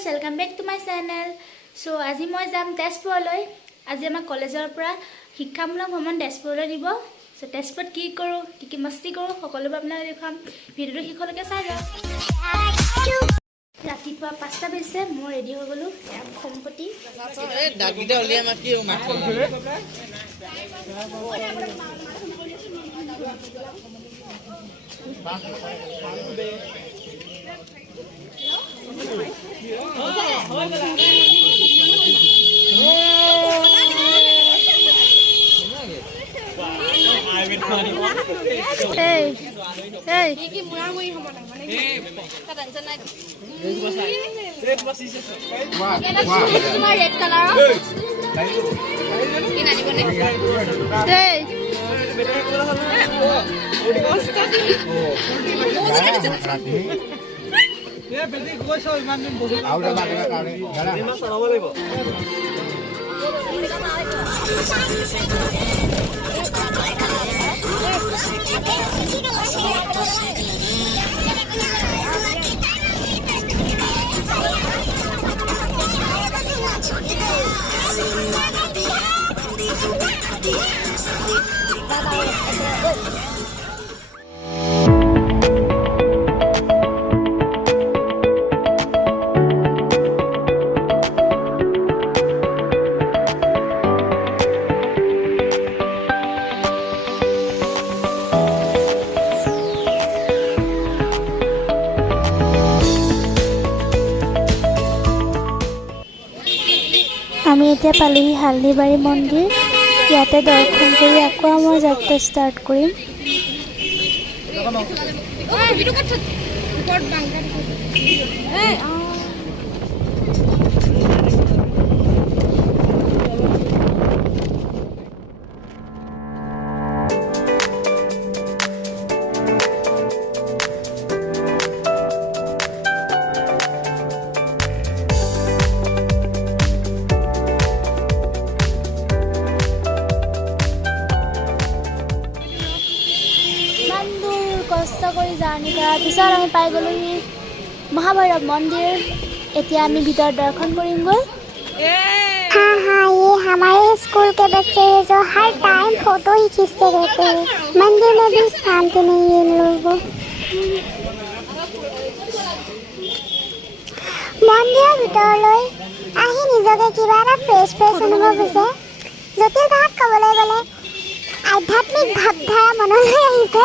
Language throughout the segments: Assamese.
Viewers welcome back to my channel. So আজি মই যাম তেজপুৰলৈ। আজি আমাৰ কলেজৰ পৰা শিক্ষামূলক ভ্ৰমণ তেজপুৰলৈ নিব। সো তেজপুৰত কি কৰোঁ, কি মস্তি কৰোঁ সকলোবোৰ আপোনাক দেখাম। ভিডিঅ'টো শেষলৈকে চাই যাওক। ৰাতিপুৱা 5টা বাজিছে, মই ৰেডি হৈ গ'লোঁ। সম্পত্তি আমি এতিয়া পালোহি হালদিবাৰী মন্দিৰ। ইয়াতে দৰ্শন কৰি আকৌ আমাৰ যাত্ৰা ষ্টাৰ্ট কৰিম। কষ্ট কৰি জাৰ্ণি কৰাৰ পিছত আমি পাই গ'লোহি महाभैरव मंदिर। এতিয়া আমি ভিতৰত দৰ্শন কৰিমগৈ। हाँ हाँ, ये हमारे स्कूल के बच्चे हैं जो हर टाइम फोटो ही खींचते रहते हैं। मंदिर में भी शांति नहीं है इन लोगों। मंदिर ভিতৰলৈ আহি নিজকে কিবা এটা ফ্ৰেছ অনুভৱ হৈছে। জটিল ভাষাত ক'বলৈ গ'লে আধ্যাত্মিক ভাৱধাৰা মনলৈ আহিছে।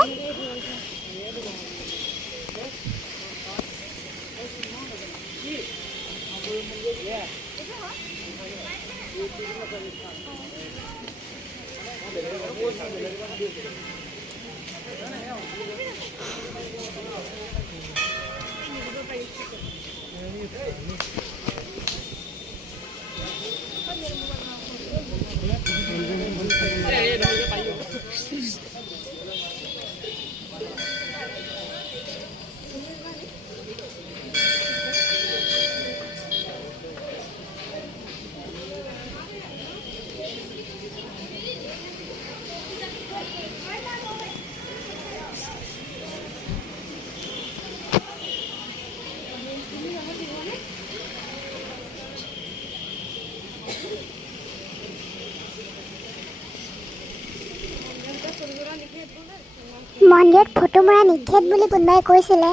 মন্দিৰত ফটো মৰা নিষেধ বুলি কোনোবাই কৈছিলে,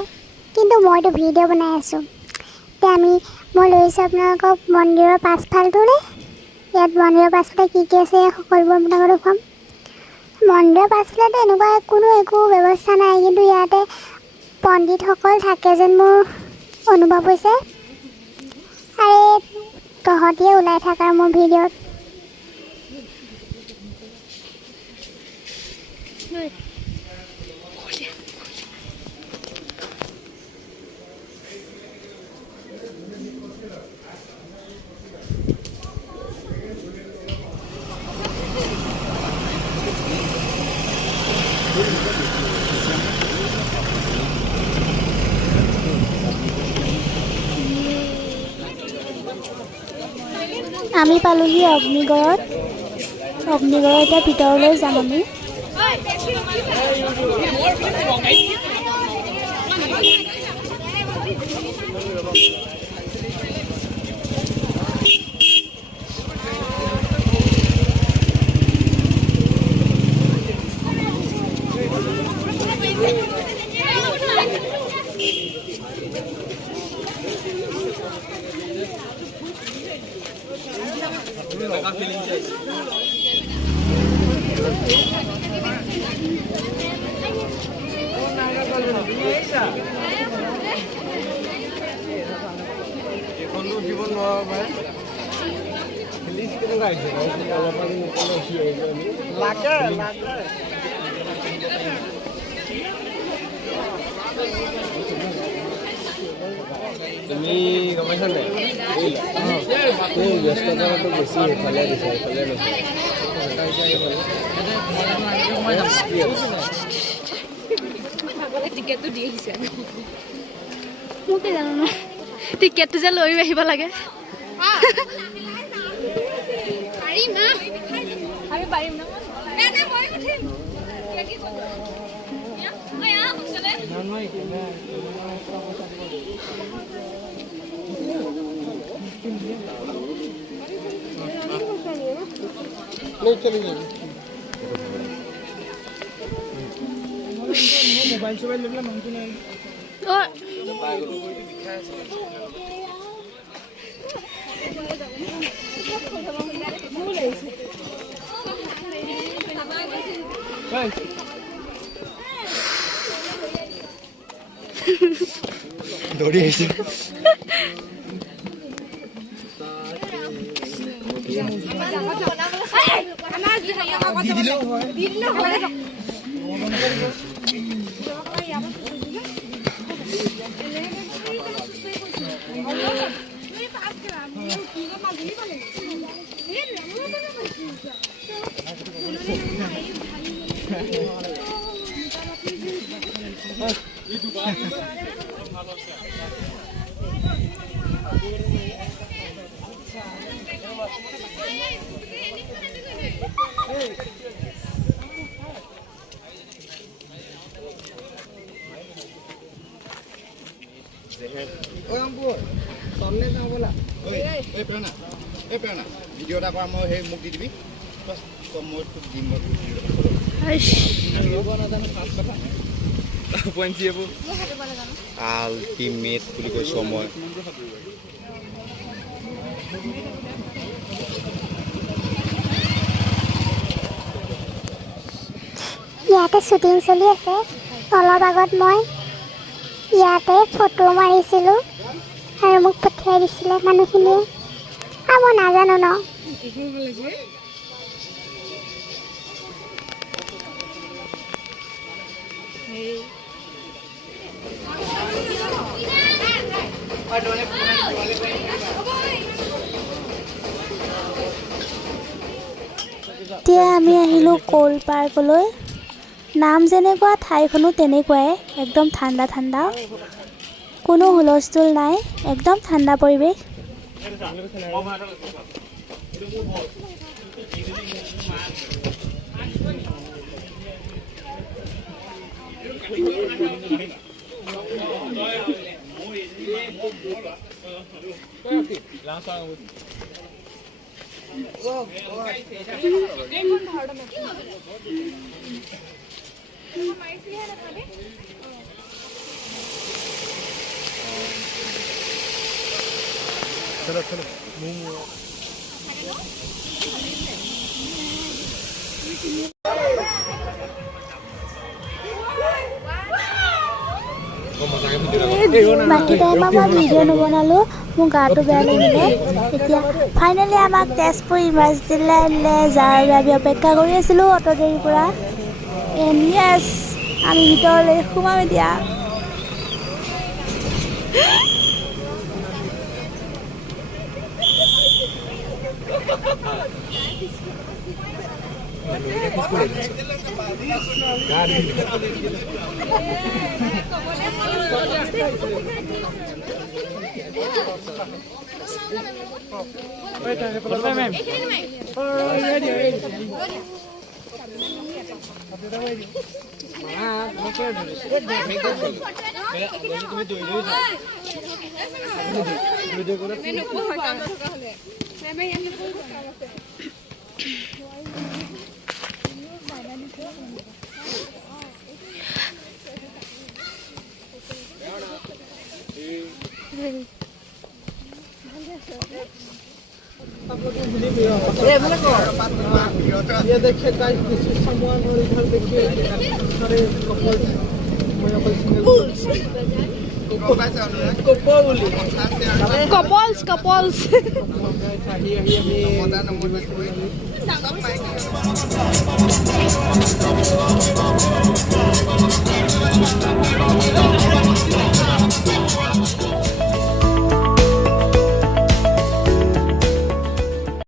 কিন্তু মইতো ভিডিঅ' বনাই আছোঁ। এতিয়া মই লৈছোঁ আপোনালোকক মন্দিৰৰ পাছফালটোলৈ। ইয়াত মন্দিৰৰ পাছফালে কি কি আছে সকলোবোৰ আপোনালোকক দেখুৱাম। মন্দিৰৰ পাছফালেতো এনেকুৱা একো ব্যৱস্থা নাই, কিন্তু ইয়াতে পণ্ডিতসকল থাকে যেন মোৰ অনুভৱ হৈছে। আৰু তহঁতিয়ে ওলাই থাকা মোৰ ভিডিঅ'ত। আমি পালোহি অগ্নিগড়ত। অগ্নিগড় এতিয়া ভিতৰলৈ যাম আমি। তুমি গম পাইছা নাই ব্যস্ততাটো বেছি এইফালে দিছে এইফালে টিকেটটো দি আহিছে মোক কি জানো ন টিকেটটো যে লৈ আহিব লাগে আমি পাৰিম ন মই উঠিম मोबाइल सोबाइल ले ला मांगतो नाही দৌৰি আহিছে ভিডিঅ' এটা কৰা মই সেই মোক দি দিবি মই তোক দিম আল্টিমেট বুলি কৈছো মই ইয়াতে শ্বুটিং চলি আছে অলপ আগত মই ইয়াতে ফটো মাৰিছিলোঁ আৰু মোক পঠিয়াই দিছিলে মানুহখিনিয়ে মই নাজানো ন এতিয়া আমি আহিলোঁ ক'ল পাৰ্কলৈ নাম যেনেকুৱা ঠাইখনো তেনেকুৱাই একদম ঠাণ্ডা ঠাণ্ডা কোনো হুলস্থুল নাই একদম ঠাণ্ডা পৰিৱেশ चलो चलो বাকী টাইমত মই ভিডিঅ' নবনালোঁ মোৰ গাটো বেয়া লাগিলে এতিয়া ফাইনেলি আমাক তেজপুৰ ইউনিভাৰ্চিটিলৈ আনিলে যাৰ বাবে অপেক্ষা কৰি আছিলোঁ অটো দেৰিৰ পৰা এণ্ড য়েছ আমি ভিতৰলৈ সোমাম এতিয়া ये देखिए गाइस, दिस इज समवन और इधर देखिए सारे कपल्स कपल्स आही